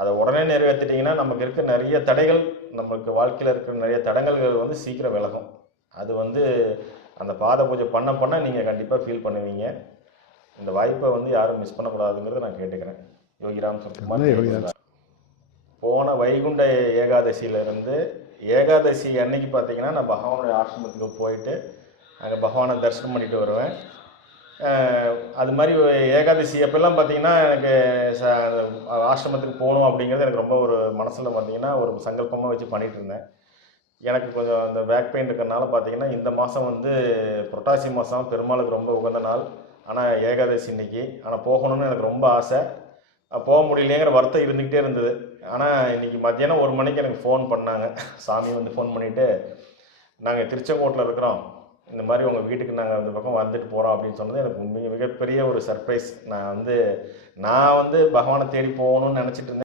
அதை உடனே நிறைவேற்றிட்டிங்கன்னா நமக்கு இருக்க நிறைய தடைகள், நமக்கு வாழ்க்கையில் இருக்கிற நிறைய தடங்கல்கள் வந்து சீக்கிரம் விலகும். அது வந்து அந்த பாத பூஜை பண்ண பண்ண நீங்கள் கண்டிப்பாக ஃபீல் பண்ணுவீங்க. இந்த வாய்ப்பை வந்து யாரும் மிஸ் பண்ணக்கூடாதுங்கிறத நான் கேட்டுக்கிறேன். யோகிராம் சுகுமார். போன வைகுண்ட ஏகாதசியிலேருந்து ஏகாதசி அன்னைக்கு பார்த்தீங்கன்னா நான் பகவானுடைய ஆசிரமத்துக்கு போயிட்டு அங்கே பகவானை தரிசனம் பண்ணிட்டு வருவேன். அது மாதிரி ஏகாதசி அப்போல்லாம் பார்த்தீங்கன்னா எனக்கு ஆசிரமத்துக்கு போகணும் அப்படிங்கிறது எனக்கு ரொம்ப ஒரு மனசில் பார்த்தீங்கன்னா ஒரு சங்கல்பமாக வச்சு பண்ணிகிட்டு இருந்தேன். எனக்கு கொஞ்சம் இந்த பேக் பெயின் இருக்கிறனால பார்த்தீங்கன்னா இந்த மாதம் வந்து புரட்டாசி மாதம் பெருமாளுக்கு ரொம்ப உகந்த நாள். ஆனால் ஏகாதசி இன்னைக்கு. ஆனால் போகணும்னு எனக்கு ரொம்ப ஆசை. போக முடியலையேங்கிற வருத்தம் இருந்துக்கிட்டே இருந்தது. ஆனால் இன்றைக்கி மத்தியானம் 1 மணிக்கு எனக்கு ஃபோன் பண்ணாங்க. சாமி வந்து ஃபோன் பண்ணிவிட்டு, நாங்கள் திருச்செங்கோட்டில் இருக்கிறோம், இந்த மாதிரி உங்கள் வீட்டுக்கு நாங்கள் இந்த பக்கம் வந்துட்டு போகிறோம் அப்படின்னு சொன்னது எனக்கு மிகப்பெரிய ஒரு சர்ப்ரைஸ். நான் வந்து பகவானை தேடி போகணும்னு நினச்சிட்டு இருந்தேன்.